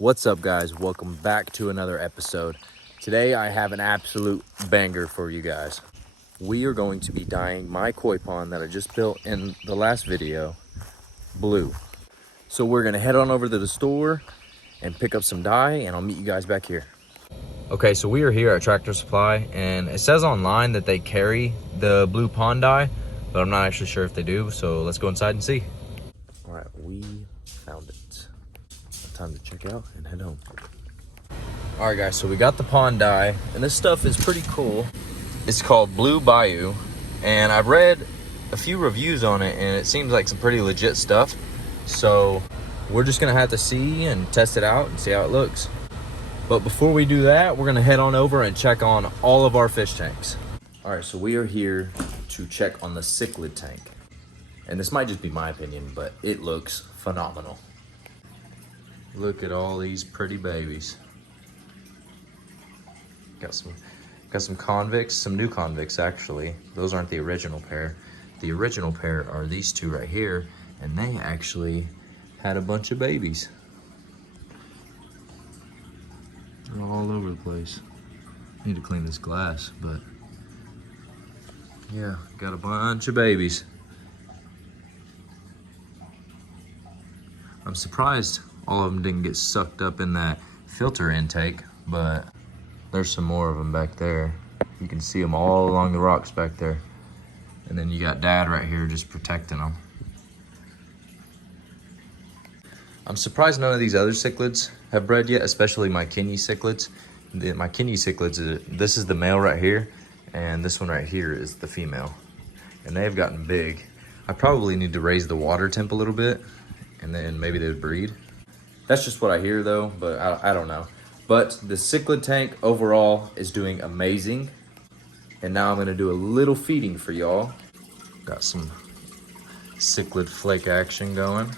What's up, guys? Welcome back to another episode. Today I have an absolute banger for you guys. We are going to be dyeing my koi pond that I just built in the last video blue. So we're gonna head on over to the store and pick up some dye, and I'll meet you guys back here. Okay, so we are here at Tractor Supply, and it says online that they carry the blue pond dye, but I'm not actually sure if they do, so let's go inside and see. All right, we found it. Time to check out and head home. All right, guys, so we got the pond dye, and this stuff is pretty cool. It's called Blue Bayou, and I've read a few reviews on it, and it seems like some pretty legit stuff. So we're just gonna have to see and test it out and see how it looks. But before we do that, we're gonna head on over and check on all of our fish tanks. All right, so we are here to check on the Cichlid tank. And this might just be my opinion, but it looks phenomenal. Look at all these pretty babies. Got some convicts, some new convicts actually. Those aren't the original pair. The original pair are these two right here, and they actually had a bunch of babies. They're all over the place. Need to clean this glass, but yeah, got a bunch of babies. I'm surprised all of them didn't get sucked up in that filter intake, but there's some more of them back there. You can see them all along the rocks back there. And then you got Dad right here just protecting them. I'm surprised none of these other cichlids have bred yet, especially my Kenny cichlids. My Kenny cichlids, this is the male right here, and this one right here is the female. And they have gotten big. I probably need to raise the water temp a little bit, and then maybe they would breed. That's just what I hear though, but I don't know. But the cichlid tank overall is doing amazing. And now I'm gonna do a little feeding for y'all. Got some cichlid flake action going.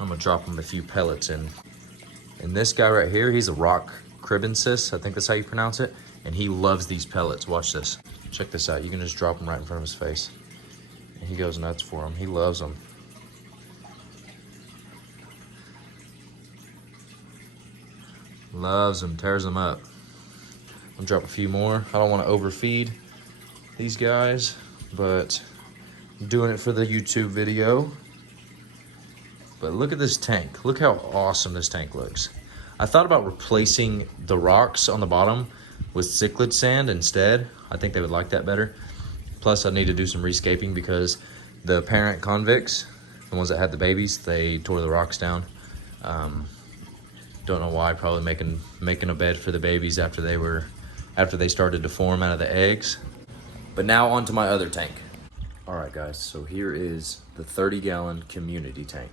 I'm gonna drop them a few pellets in. And this guy right here, he's a rock cribbensis, I think that's how you pronounce it. And he loves these pellets. Watch this. Check this out. You can just drop them right in front of his face. And he goes nuts for them. He loves them. Loves them, tears them up. I'm gonna drop a few more. I don't want to overfeed these guys, but I'm doing it for the YouTube video. But look at this tank. Look how awesome this tank looks. I thought about replacing the rocks on the bottom with cichlid sand instead. I think they would like that better. Plus I need to do some rescaping because the parent convicts, the ones that had the babies, they tore the rocks down. Don't know why, probably making a bed for the babies after they started to form out of the eggs. But now on to my other tank. All right guys, so here is the 30-gallon community tank.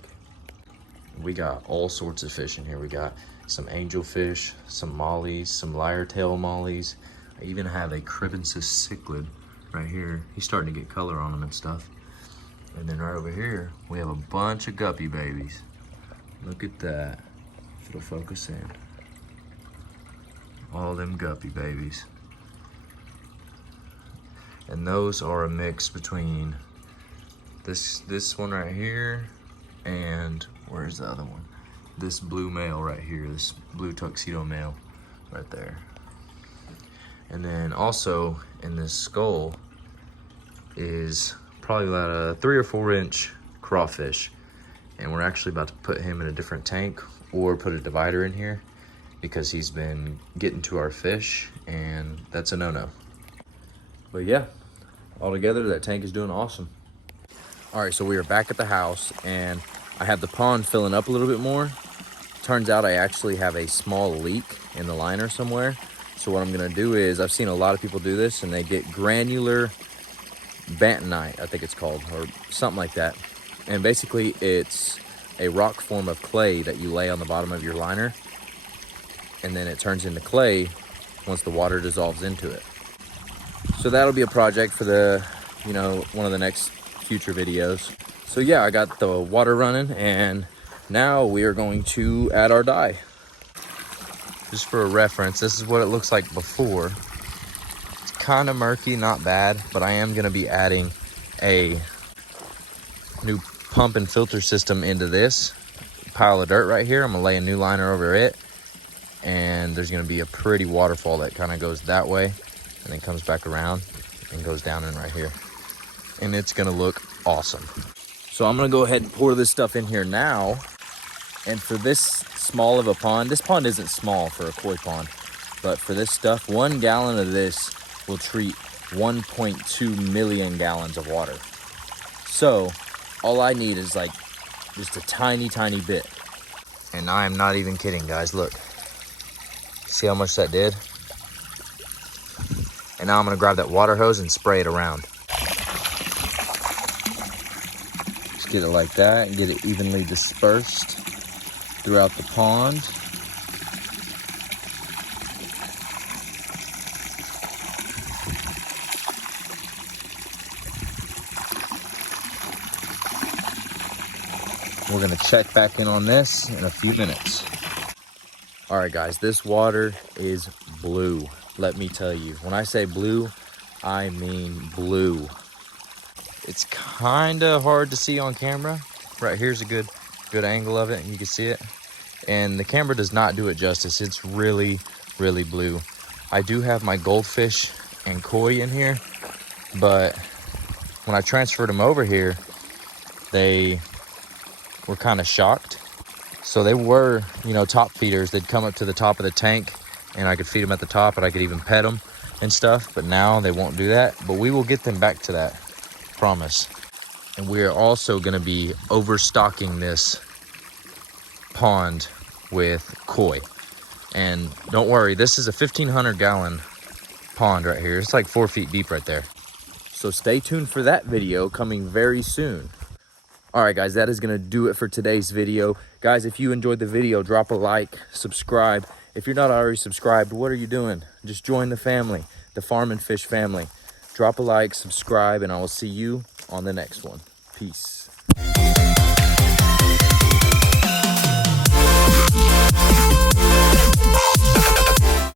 We got all sorts of fish in here. We got some angelfish, some mollies, some lyre-tail mollies. I even have a cribbensis cichlid right here. He's starting to get color on them and stuff. And then right over here, we have a bunch of guppy babies. Look at that. If it'll focus in. All them guppy babies. And those are a mix between this one right here and where's the other one? This blue male right here, this blue tuxedo male right there. And then also in this skull is probably about a 3 or 4 inch crawfish. And we're actually about to put him in a different tank or put a divider in here because he's been getting to our fish, and that's a no-no. But yeah, altogether that tank is doing awesome. All right, so we are back at the house, and I have the pond filling up a little bit more. Turns out I actually have a small leak in the liner somewhere. So what I'm gonna do is, I've seen a lot of people do this, and they get granular bentonite, I think it's called, or something like that. And basically it's a rock form of clay that you lay on the bottom of your liner, and then it turns into clay once the water dissolves into it. So that'll be a project for the, one of the next future videos. So yeah, I got the water running, and now we are going to add our dye. Just for a reference, this is what it looks like before. It's kind of murky, not bad, but I am gonna be adding a new pump and filter system into this pile of dirt right here. I'm gonna lay a new liner over it, and there's gonna be a pretty waterfall that kind of goes that way and then comes back around and goes down in right here. And it's gonna look awesome. So I'm gonna go ahead and pour this stuff in here now. And for this small of a pond, this pond isn't small for a koi pond, but for this stuff, 1 gallon of this will treat 1.2 million gallons of water. So all I need is like just a tiny, tiny bit. And I am not even kidding, guys. Look, see how much that did? And now I'm gonna grab that water hose and spray it around. Just get it like that and get it evenly dispersed throughout the pond. We're gonna check back in on this in a few minutes. All right, guys, this water is blue. Let me tell you, when I say blue, I mean blue. It's kind of hard to see on camera. Right here's a good angle of it, and you can see it. And the camera does not do it justice. It's really, really blue. I do have my goldfish and koi in here, but when I transferred them over here, they were kind of shocked. So they were, you know, top feeders. They'd come up to the top of the tank and I could feed them at the top, and I could even pet them and stuff. But now they won't do that. But we will get them back to that, promise. And we are also gonna be overstocking this pond with koi. And don't worry, this is a 1,500 gallon pond right here. It's like 4 feet deep right there. So stay tuned for that video coming very soon. All right, guys, that is gonna do it for today's video. Guys, if you enjoyed the video, drop a like, subscribe. If you're not already subscribed, what are you doing? Just join the family, the Farm and Fish family. Drop a like, subscribe, and I will see you on the next one. Peace.